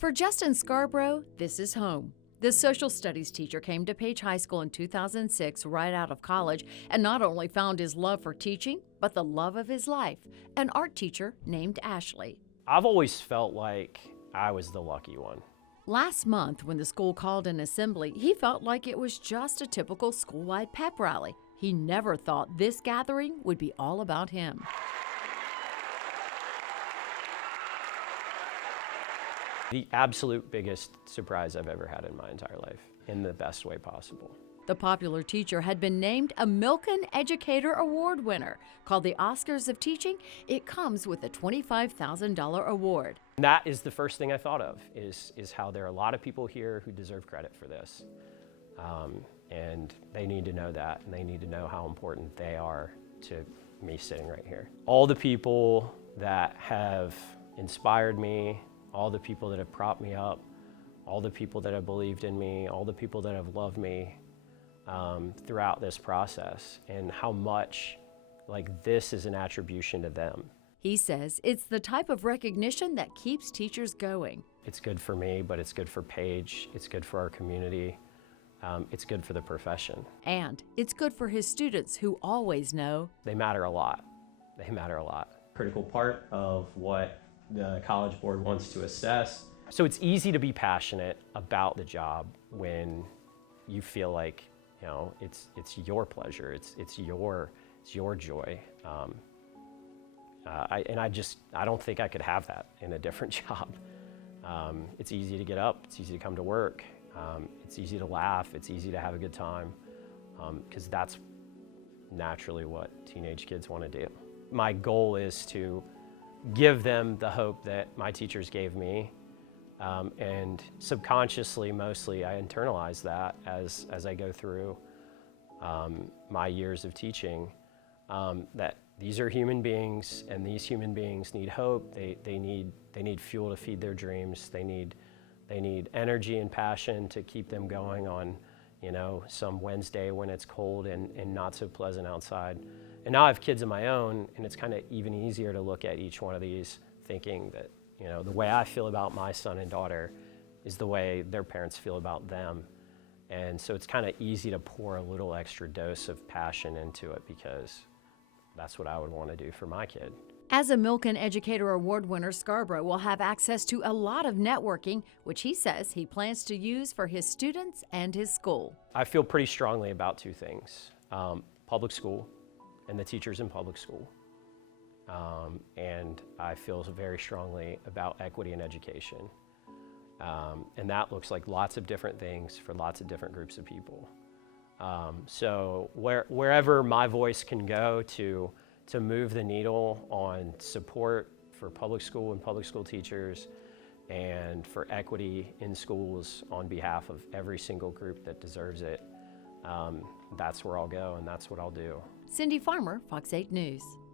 For Justin Scarborough, this is home. This social studies teacher came to Page High School in 2006 right out of college and not only found his love for teaching, but the love of his life, an art teacher named Ashley. I've always felt like I was the lucky one. Last month, when the school called an assembly, he felt like it was just a typical school-wide pep rally. He never thought this gathering would be all about him. The absolute biggest surprise I've ever had in my entire life, in the best way possible. The popular teacher had been named a Milken Educator Award winner. Called the Oscars of Teaching, it comes with a $25,000 award. And that is the first thing I thought of, is how there are a lot of people here who deserve credit for this. And they need to know that, and they need to know how important they are to me sitting right here. All the people that have inspired me, all the people that have propped me up, all the people that have believed in me, all the people that have loved me throughout this process, and how much this is an attribution to them. He says it's the type of recognition that keeps teachers going. It's good for me, but it's good for Page, it's good for our community, it's good for the profession. And it's good for his students who always know they matter a lot. They matter a lot. Critical part of what the College Board wants to assess. So it's easy to be passionate about the job when you feel like, it's your pleasure, it's your joy. I don't think I could have that in a different job. It's easy to get up, it's easy to come to work, it's easy to laugh, it's easy to have a good time, because that's naturally what teenage kids want to do. My goal is to give them the hope that my teachers gave me, and subconsciously, mostly, I internalize that as I go through my years of teaching, that these are human beings, and these human beings need hope. They need fuel to feed their dreams. They need energy and passion to keep them going on, some Wednesday when it's cold and not so pleasant outside. And now I have kids of my own, and it's kind of even easier to look at each one of these thinking that, the way I feel about my son and daughter is the way their parents feel about them. And so it's kind of easy to pour a little extra dose of passion into it, because that's what I would want to do for my kid. As a Milken Educator Award winner, Scarborough will have access to a lot of networking, which he says he plans to use for his students and his school. I feel pretty strongly about two things, public school and the teachers in public school. And I feel very strongly about equity in education. And that looks like lots of different things for lots of different groups of people. So wherever my voice can go to move the needle on support for public school and public school teachers, and for equity in schools on behalf of every single group that deserves it, that's where I'll go, and that's what I'll do. Cindy Farmer, Fox 8 News.